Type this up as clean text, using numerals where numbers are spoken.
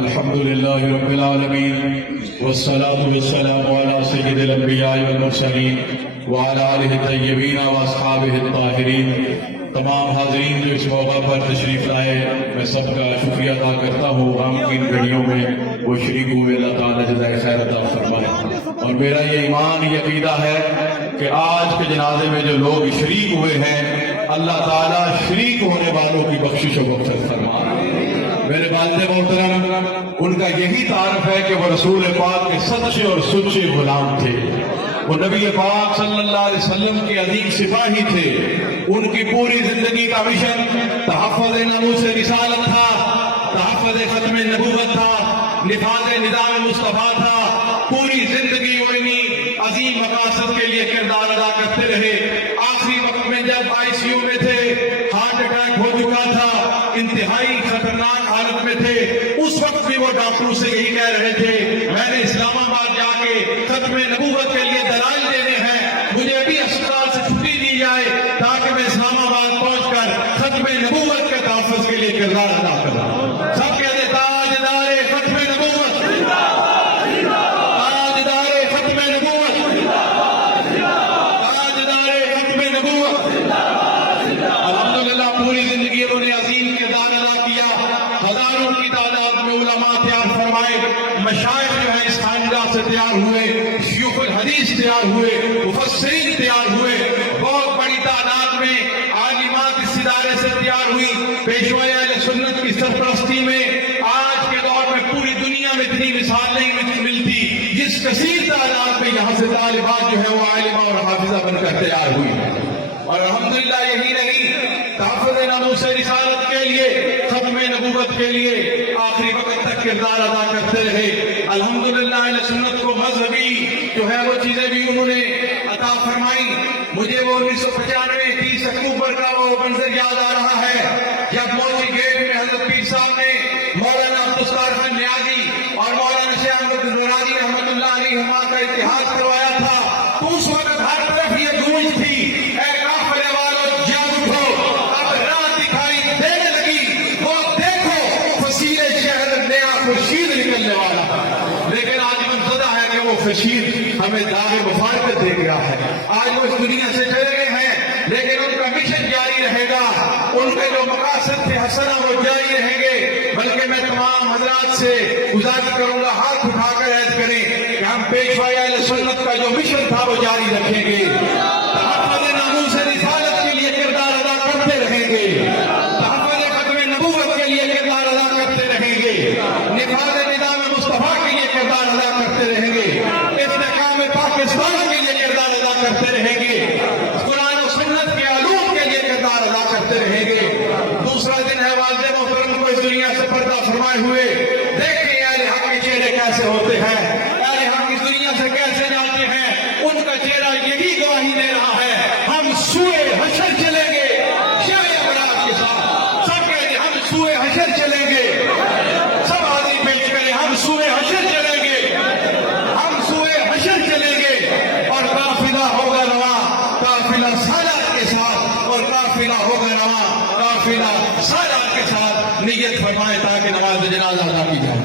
الحمد لله رب العالمين والصلاة والسلام على سيد الانبیاء والمرسلین وعلى آلہ الطیبین واصحابہ الطاہرین۔ تمام حاضرین جو اس موقع پر تشریف لائے، میں سب کا شکریہ ادا کرتا ہوں۔ غم کی ان گھڑیوں میں وہ شریک ہوئے، اللہ تعالیٰ جزائے خیر عطا فرمائے۔ اور میرا یہ ایمان، یہ عقیدہ ہے کہ آج کے جنازے میں جو لوگ شریک ہوئے ہیں، اللہ تعالیٰ شریک ہونے والوں کی بخشش و مغفرت فرمائے۔ میرے والد محترم، ان کا یہی تعارف ہے کہ وہ رسول پاک کے سچے اور سچے غلام تھے۔ وہ نبی پاک صلی اللہ علیہ وسلم کے عظیم سپاہی تھے۔ ان کی پوری زندگی کا مشن تحفظ ناموس رسالت تھا، تحفظ ختم نبوت تھا، نفاذ نظام مصطفیٰ تھا۔ پوری زندگی وہ انہی عظیم مقاصد کے لیے کردار ادا کرتے رہے۔ آخری وقت میں جب آئی سی یو میں تھے، ہارٹ اٹیک ہو چکا تھا، انتہائی خطرناک حالت میں تھے، اس وقت بھی وہ ڈاکٹروں سے یہی کہہ رہے تھے، میں نے اسلام آباد جا کے ختم نبوت کے لیے دلائل دینے ہیں، مجھے ابھی اسپتال سے چھٹی دی جائے تاکہ میں اسلام آباد پہنچ کر ختم نبوت کے تحفظ کے لیے کردار ادا کروں۔ سب کہتے تاجدار ختم نبوت، تاجدار ختم نبوت، تاجدار ختم نبوت۔ الحمدللہ پوری زندگی انہوں نے عظیم کردار ادا کیا۔ ہزاروں کی تعداد میں علماء تیار فرمائے، مشائخ جو ہیں اس خاندان سے تیار ہوئے، شیوخ الحدیث تیار ہوئے، مفسرین تیار ہوئے، بہت بڑی تعداد میں عالمات اس ادارے سے تیار ہوئی۔ پیشوائے اہل سنت کی سرپرستی میں آج کے دور میں پوری دنیا میں اتنی مثال نہیں ملتی جس کثیر تعداد میں یہاں سے طالبات جو ہے وہ عالمہ اور حافظہ بن کر تیار ہوئی۔ اور الحمدللہ یہی نہیں، تحفظ ناموس رسالت کے لیے، ختم نبوت کے لیے آخری وقت تک کردار ادا کرتے رہے۔ الحمدللہ اہل سنت کو مذہبی جو ہے وہ چیزیں بھی انہوں نے عطا فرمائی۔ مجھے وہ 1995 30 اکتوبر کا وہ منظر یاد آ رہا ہے جب موچی گیٹ میں حضرت پیر صاحب نے مولانا عبدالستار خان نیازی اور مولانا شیخ احمد زرادی رحمۃ اللہ علیہ کا اتحاد کروایا تھا، تو اس وقت ہر طرف یہ گونج تھی، اے قافلے والو جاگ اٹھو، اب راہ دکھائی دینے لگی، وہ دیکھو فصیل شہر نیا خورشید نکلنے والا۔ لیکن آج منتظر ہے کہ وہ خورشید ہمیں داغ مفارقت دے گیا ہے۔ آج وہ اس دنیا سے چلے گئے ہیں، لیکن ان کا مشن جاری رہے گا، ان کے جو مقاصد تھے حسنہ وہ جاری رہیں گے۔ بلکہ میں تمام حضرات سے گزارش کروں گا، ہاتھ اٹھا کر عہد کریں کہ ہم پیشوائی اہل سنت کا جو مشن تھا وہ جاری رکھیں گے، تحفظ ناموس رسالت کے لیے کردار ادا کرتے رہیں گے، تحفظ ختم نبوت کے لیے کردار ادا کرتے رہیں گے، نفاذ نظام مصطفیٰ کے لیے کردار ادا کرتے رہیں گے، استحکام پاکستان کے لیے کردار ادا کرتے رہیں گے، قرآن و سنت کے علوم کے لیے کردار ادا کرتے رہیں گے۔ دوسرا دن ہے والد محترم کو اس دنیا سے پردہ فرمائے ہوئے، دیکھیں اہل حق کے چہرے کیسے ہوتے ہیں، اہل حق اس دنیا سے کیسے جاتے ہیں۔ ان کا چہرہ یہی گواہی دے رہا ہے، ہم سوئے حشر چلیں گے شرع ابرار کے ساتھ۔ سب کہتے ہیں ہم سوئے حشر چلیں گے، سب حاضری پیش کریں، ہم سوئے حشر چلیں گے، ہم سوئے حشر چلیں گے، اور قافلہ ہوگا رواں، قافلہ سالات کے ساتھ، اور قافلہ ہوگا رواں، قافلہ سالات کے ساتھ۔ نیت فرمائے تاکہ نماز جنازہ ادا کی جائے۔